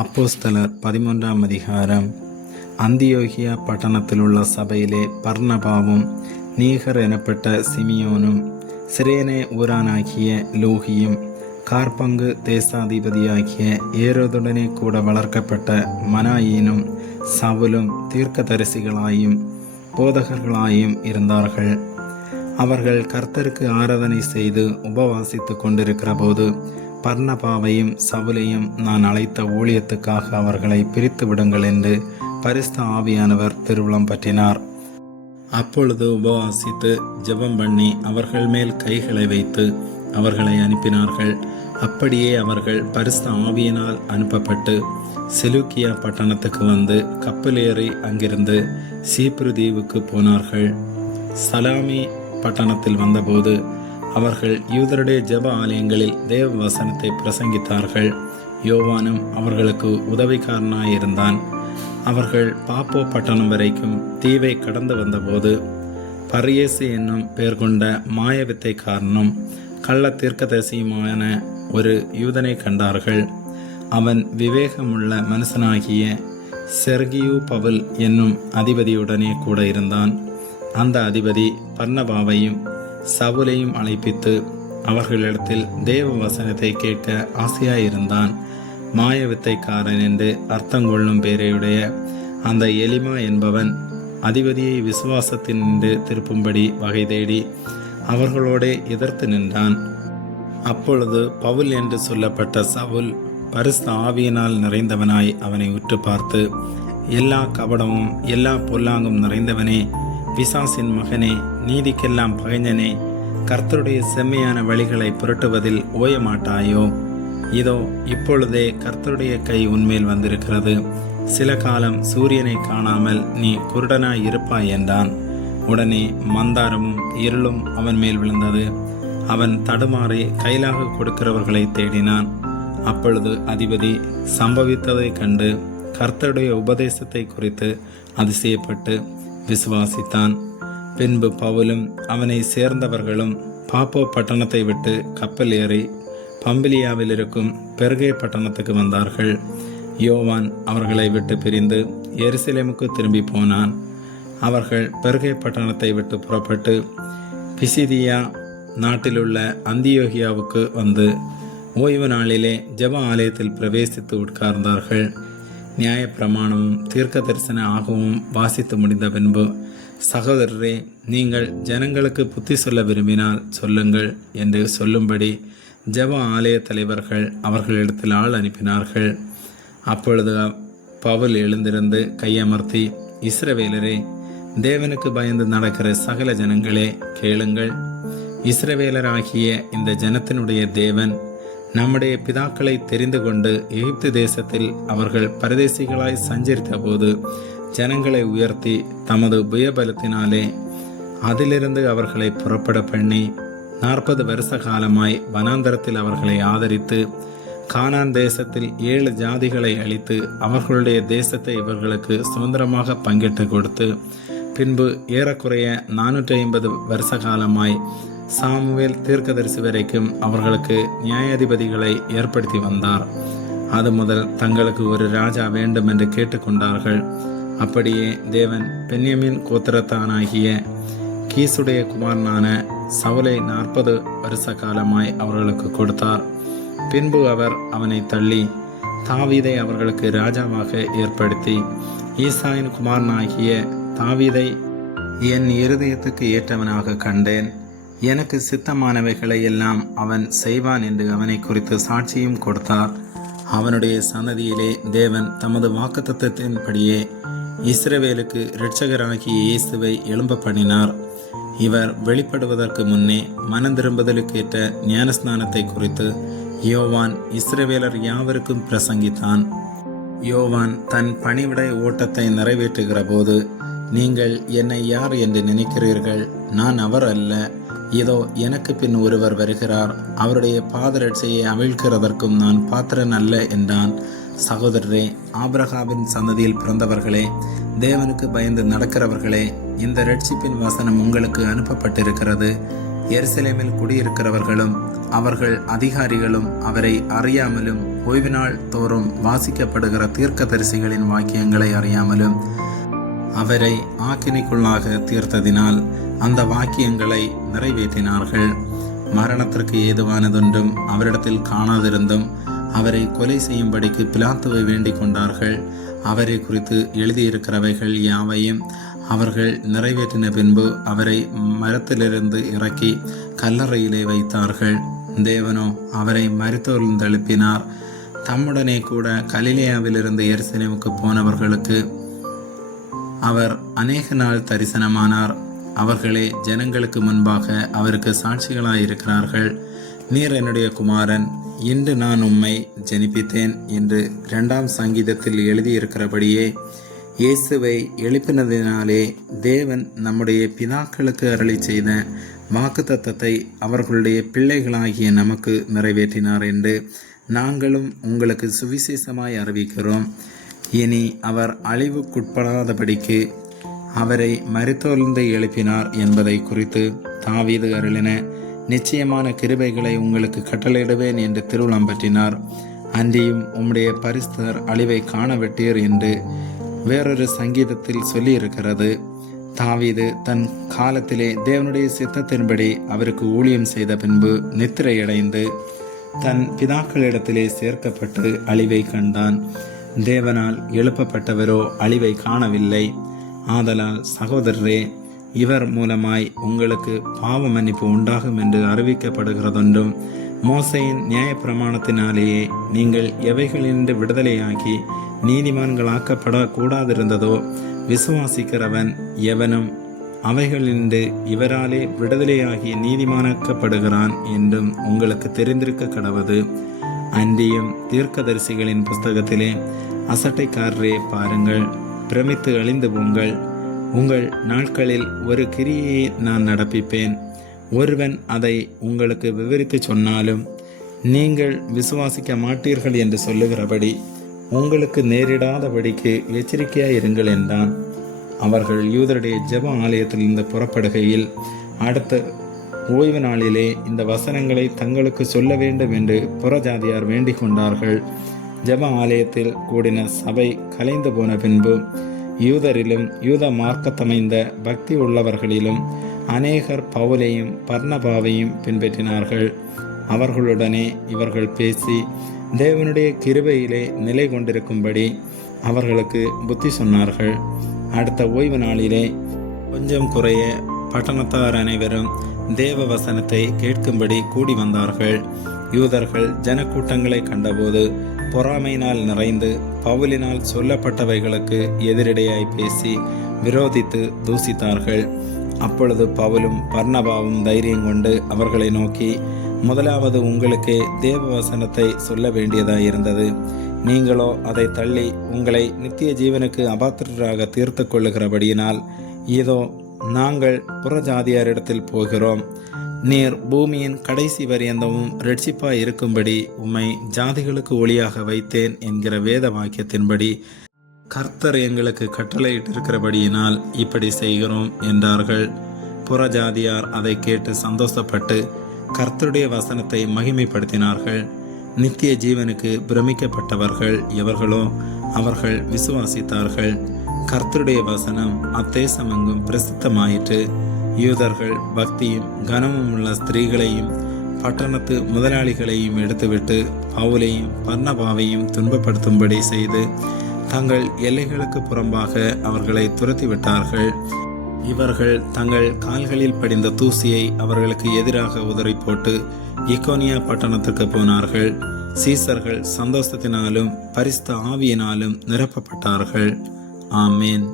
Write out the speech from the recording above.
அப்போஸ்தலர் 13 அதிகாரம். அந்தியோகியா பட்டணத்திலுள்ள சபையிலே பர்னபாவும் நீகர் எனப்பட்ட சிமியோனும் சிரேனே ஊரானாகிய லூகியும் கார்பங்கு தேசாதிபதியாகிய ஏரோதுடனே கூட வளர்க்கப்பட்ட மனாயீனும் சவுலும் தீர்க்கதரிசிகளாயும் போதகர்களாயும் இருந்தார்கள். அவர்கள் கர்த்தருக்கு ஆராதனை செய்து உபவாசித்து கொண்டிருக்கிற போது பர்னபாவையும் சவுலையும் நான் அழைத்த ஊழியத்துக்காக அவர்களை பிரித்து விடுங்கள் என்று பரிசுத்த ஆவியானவர் திருவுளம் பற்றினார். அப்பொழுது உபவாசித்து ஜெபம் பண்ணி அவர்கள் மேல் கைகளை வைத்து அவர்களை அனுப்பினார்கள். அப்படியே அவர்கள் பரிசுத்த ஆவியினால் அனுப்பப்பட்டு செலூக்கியா பட்டணத்துக்கு வந்து கப்பலேறி அங்கிருந்து சீப்ரு தீவுக்கு போனார்கள். சலாமி பட்டணத்தில் வந்தபோது அவர்கள் யூதருடைய ஜெப ஆலயங்களில் தேவ வசனத்தை பிரசங்கித்தார்கள். யோவானும் அவர்களுக்கு உதவிக்காரனாயிருந்தான். அவர்கள் பாப்போ பட்டணம் வரைக்கும் தீவை கடந்து வந்தபோது பரியேசு என்னும் பெயர் கொண்ட மாயவித்தைக்காரனும் கள்ள தீர்க்கதரிசியுமான ஒரு யூதனை கண்டார்கள். அவன் விவேகமுள்ள மனுஷனாகிய செர்கியு பவுல் என்னும் அதிபதியுடனே கூட இருந்தான். அந்த அதிபதி பர்னபாவையும் சவுலையும் அழைப்பித்து அவர்களிடத்தில் தேவ வசனத்தை கேட்க ஆசையாயிருந்தான். மாயவித்தைக்காரன் என்று அர்த்தங்கொள்ளும் பேரையுடைய அந்த எலிமா என்பவன் அதிபதியை விசுவாசத்தினின்று திருப்பும்படி வகை தேடி அவர்களோடு எதிர்த்து நின்றான். அப்பொழுது பவுல் என்று சொல்லப்பட்ட சவுல் பரிசுத்த ஆவியினால் நிறைந்தவனாய் அவனை உற்று பார்த்து, எல்லா கபடமும் எல்லா பொல்லாங்கும் நிறைந்தவனே, பிசாசின் மகனே, நீதிக்கெல்லாம் பகைஞனே, கர்த்தருடைய செம்மையான வழிகளை புரட்டுவதில் ஓயமாட்டாயோ? இதோ இப்பொழுதே கர்த்தருடைய கை உன்மேல் வந்திருக்கிறது. சில காலம் சூரியனை காணாமல் நீ குருடனாய் இருப்பாய் என்றான். உடனே மந்தாரமும் இருளும் அவன் மேல் விழுந்தது. அவன் தடுமாறி கைலாக கொடுக்கிறவர்களை தேடினான். அப்பொழுது அதிபதி சம்பவித்ததை கண்டு கர்த்தருடைய உபதேசத்தை குறித்து அதிசயப்பட்டு விசுவாசித்தான். பின்பு பவுலும் அவனை சேர்ந்தவர்களும் பாப்போ பட்டணத்தை விட்டு கப்பல் ஏறி பம்பிலியாவில் இருக்கும் பெர்கே பட்டணத்துக்கு வந்தார்கள். யோவான் அவர்களை விட்டு பிரிந்து எருசலேமுக்கு திரும்பி போனான். அவர்கள் பெர்கே பட்டணத்தை விட்டு புறப்பட்டு பிசிதியா நாட்டிலுள்ள அந்தியோகியாவுக்கு வந்து ஓய்வு நாளிலே ஜெப ஆலயத்தில் பிரவேசித்து உட்கார்ந்தார்கள். நியாயப்பிரமாணமும் தீர்க்க தரிசன ஆகவும் வாசித்து முடிந்த பின்பு, சகோதரரே, நீங்கள் ஜனங்களுக்கு புத்தி சொல்ல விரும்பினால் சொல்லுங்கள் என்று சொல்லும்படி ஜெப ஆலய தலைவர்கள் அவர்களிடத்தில் ஆள் அனுப்பினார்கள். அப்பொழுது பவுல் எழுந்திருந்து கையமர்த்தி, இஸ்ரவேலரே, தேவனுக்கு பயந்து நடக்கிற சகல ஜனங்களே, கேளுங்கள். இஸ்ரவேலராகிய இந்த ஜனத்தினுடைய தேவன் நம்முடைய பிதாக்களை தெரிந்து கொண்டு எகிப்து தேசத்தில் அவர்கள் பரதேசிகளாய் சஞ்சரித்த போது ஜனங்களை உயர்த்தி தமது புயபலத்தினாலே அதிலிருந்து அவர்களை புறப்பட பண்ணி 40 வருஷ காலமாய் வனாந்தரத்தில் அவர்களை ஆதரித்து கானான் தேசத்தில் 7 ஜாதிகளை அழித்து அவர்களுடைய தேசத்தை இவர்களுக்கு சுதந்திரமாக பங்கிட்டு கொடுத்து பின்பு ஏறக்குறைய 450 வருஷ காலமாய் சாமுவேல் தீர்க்கதரிசி வரைக்கும் அவர்களுக்கு நியாயாதிபதிகளை ஏற்படுத்தி வந்தார். அது முதல் தங்களுக்கு ஒரு ராஜா வேண்டும் என்று கேட்டுக்கொண்டார்கள். அப்படியே தேவன் பென்யமீன் கோத்திரத்தானாகிய கீசுடைய குமாரனான சவுலை 40 வருஷ காலமாய் அவர்களுக்கு கொடுத்தார். பின்பு அவர் அவனை தள்ளி தாவீதை அவர்களுக்கு ராஜாவாக ஏற்படுத்தி, ஈசாயின் குமாரனாகிய தாவீதை என் இருதயத்துக்கு ஏற்றவனாக கண்டேன், எனக்கு சித்தமானவைகளை எல்லாம் அவன் செய்வான் என்று அவனை குறித்து சாட்சியும் கொடுத்தார். அவனுடைய சன்னதியிலே தேவன் தமது வாக்குத்தத்தத்தின்படியே இஸ்ரவேலுக்கு இரட்சகராகிய இயேசுவை எழும்ப பண்ணினார். இவர் வெளிப்படுவதற்கு முன்னே மனந்திரும்புதலுக்கேற்ற ஞானஸ்நானத்தை குறித்து யோவான் இஸ்ரவேலர் யாவருக்கும் பிரசங்கித்தான். யோவான் தன் பணிவிடை ஓட்டத்தை நிறைவேற்றுகிற போது, நீங்கள் என்னை யார் என்று நினைக்கிறீர்கள்? நான் அவர் அல்ல. இதோ எனக்கு பின் ஒருவர் வருகிறார், அவருடைய பாதரட்சையை அவிழ்க்கிறதற்கும் நான் பாத்திரன் அல்ல என்றான். சகோதரரே, ஆபிரகாமின் சந்ததியில் பிறந்தவர்களே, தேவனுக்கு பயந்து நடக்கிறவர்களே, இந்த இரட்சிப்பின் வசனம் உங்களுக்கு அனுப்பப்பட்டிருக்கிறது. எருசலேமில் குடியிருக்கிறவர்களும் அவர்கள் அதிகாரிகளும் அவரை அறியாமலும் ஓய்வு நாள் தோறும் வாசிக்கப்படுகிற தீர்க்கதரிசிகளின் வாக்கியங்களை அறியாமலும் அவரை ஆக்கினைக்குள்ளாக தீர்த்ததினால் அந்த வாக்கியங்களை நிறைவேற்றினார்கள். மரணத்திற்கு ஏதுவானதொன்றும் அவரிடத்தில் காணாதிருந்தும் அவரை கொலை செய்யும்படிக்கு பிலாத்துவை வேண்டிக் கொண்டார்கள். அவரை குறித்து எழுதியிருக்கிறவைகள் யாவையும் அவர்கள் நிறைவேற்றின பின்பு அவரை மரத்திலிருந்து இறக்கி கல்லறையிலே வைத்தார்கள். தேவனோ அவரை மரித்தோரிலிருந்து எழுப்பினார். தம்முடனே கூட கலிலேயாவிலிருந்து எருசலேமுக்கு போனவர்களுக்கு அவர் அநேக நாள் தரிசனமானார். அவர்களே ஜனங்களுக்கு முன்பாக அவருக்கு சாட்சிகளாயிருக்கிறார்கள். நீர் என்னுடைய குமாரன், இன்று நான் உம்மை ஜெனிப்பித்தேன் என்று 2ஆம் சங்கீதத்தில் எழுதியிருக்கிறபடியே இயேசுவை எழுப்பினதினாலே தேவன் நம்முடைய பிதாக்களுக்கு அருளி செய்த வாக்குத்தத்தத்தை அவர்களுடைய பிள்ளைகளாகிய நமக்கு நிறைவேற்றினார் என்று நாங்களும் உங்களுக்கு சுவிசேஷமாய் அறிவிக்கிறோம். இனி அவர் அழிவுக்குட்படாதபடிக்கு அவரை மரித்தோர்ந்து எழுப்பினார் என்பதை குறித்து தாவீது அருளின நிச்சயமான கிருபைகளை உங்களுக்கு கட்டளையிடுவேன் என்று திருவுளம் பற்றினார். அன்றியும் உம்முடைய பரிசுத்தர் அழிவை காணவிட்டீர் என்று வேறொரு சங்கீதத்தில் சொல்லியிருக்கிறது. தாவீது தன் காலத்திலே தேவனுடைய சித்தத்தின்படி அவருக்கு ஊழியம் செய்த பின்பு நித்திரையடைந்து தன் பிதாக்களிடத்திலே சேர்க்கப்பட்டு அழிவை கண்டான். தேவனால் எழுப்பப்பட்டவரோ அழிவை காணவில்லை. ஆதலால் சகோதரரே, இவர் மூலமாய் உங்களுக்கு பாவ மன்னிப்பு உண்டாகும் என்று அறிவிக்கப்படுகிறதொன்றும் மோசையின் நியாயப்பிரமாணத்தினாலேயே நீங்கள் எவைகளின்று விடுதலையாகி நீதிமான்களாக்கப்படக்கூடாதிருந்ததோ விசுவாசிக்கிறவன் எவனும் அவைகளின்று இவராலே விடுதலையாகி நீதிமானாக்கப்படுகிறான் என்றும் உங்களுக்கு தெரிந்திருக்க கடவது. அன்றியும் தீர்க்கதரிசிகளின் புஸ்தகத்திலே அசட்டைக்காரரே பாருங்கள், பிரமித்து அழிந்து போங்கள். உங்கள் நாட்களில் ஒரு கிரியையை நான் நடப்பிப்பேன். ஒருவன் அதை உங்களுக்கு விவரித்து சொன்னாலும் நீங்கள் விசுவாசிக்க மாட்டீர்கள் என்று சொல்லுகிறபடி உங்களுக்கு நேரிடாதபடிக்கு எச்சரிக்கையாயிருங்கள் என்றான். அவர்கள் யூதருடைய ஜெப ஆலயத்திலிருந்து புறப்படுகையில் அடுத்த ஓய்வு நாளிலே இந்த வசனங்களை தங்களுக்கு சொல்ல வேண்டும் என்று புறஜாதியார் வேண்டிக் கொண்டார்கள். ஜெப ஆலயத்தில் கூடின சபை கலைந்து போன பின்பு யூதரிலும் யூத மார்க்கத்தமைந்த பக்தி உள்ளவர்களிலும் அநேகர் பவுலையும் பர்னபாவையும் பின்பற்றினார்கள். அவர்களுடனே இவர்கள் பேசி தேவனுடைய கிருபையிலே நிலை கொண்டிருக்கும்படி அவர்களுக்கு புத்தி சொன்னார்கள். அடுத்த ஓய்வு நாளிலே கொஞ்சம் குறைய பட்டணத்தார் அனைவரும் தேவ வசனத்தை கேட்கும்படி கூடி வந்தார்கள். யூதர்கள் ஜனக்கூட்டங்களை கண்டபோது பொறாமையினால் நிறைந்து பவுலினால் சொல்லப்பட்டவைகளுக்கு எதிரிடையாய் பேசி விரோதித்து தூசித்தார்கள். அப்பொழுது பவுலும் பர்னபாவும் தைரியம் கொண்டு அவர்களை நோக்கி, முதலாவது உங்களுக்கே தேவ வசனத்தை சொல்ல வேண்டியதாயிருந்தது. நீங்களோ அதை தள்ளி உங்களை நித்திய ஜீவனுக்கு அபாத்திரராக தீர்த்து கொள்ளுகிறபடியினால் இதோ நாங்கள் புறஜாதியாரிடத்தில் போகிறோம். நீர் பூமியின் கடைசி பரியந்தமும் இரட்சிப்பாய் இருக்கும்படி உம்மை ஜாதிகளுக்கு ஒளியாக வைத்தேன் என்கிற வேத வாக்கியத்தின்படி கர்த்தர் எங்களுக்கு கட்டளையிட்டிருக்கிறபடியினால் இப்படி செய்கிறோம் என்றார்கள். புறஜாதியார் அதை கேட்டு சந்தோஷப்பட்டு கர்த்தருடைய வசனத்தை மகிமைப்படுத்தினார்கள். நித்திய ஜீவனுக்கு பிரமிக்கப்பட்டவர்கள் எவர்களோ அவர்கள் விசுவாசித்தார்கள். கர்த்தருடைய வசனம் அத்தேசமெங்கும் பிரசித்தமாயிற்று. யூதர்கள் பக்தியும் கனமும் உள்ள ஸ்திரீகளையும் பட்டணத்து முதலாளிகளையும் எடுத்துவிட்டு பவுலையும் பர்னபாவையும் துன்பப்படுத்தும்படி செய்து தங்கள் எல்லைகளுக்கு புறம்பாக அவர்களை துரத்திவிட்டார்கள். இவர்கள் தங்கள் கால்களில் படிந்த தூசியை அவர்களுக்கு எதிராக உதறி போட்டு இக்கோனியா பட்டணத்துக்கு போனார்கள். சீசர்கள் சந்தோஷத்தினாலும் பரிசுத்த ஆவியினாலும் நிரப்பப்பட்டார்கள். ஆமேன்.